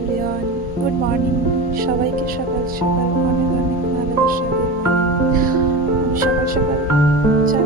Everyone, good morning. সবাইকে সকাল সকাল অনেক অনেক ভালোবাসা। Good morning. আমি সকাল সকাল চা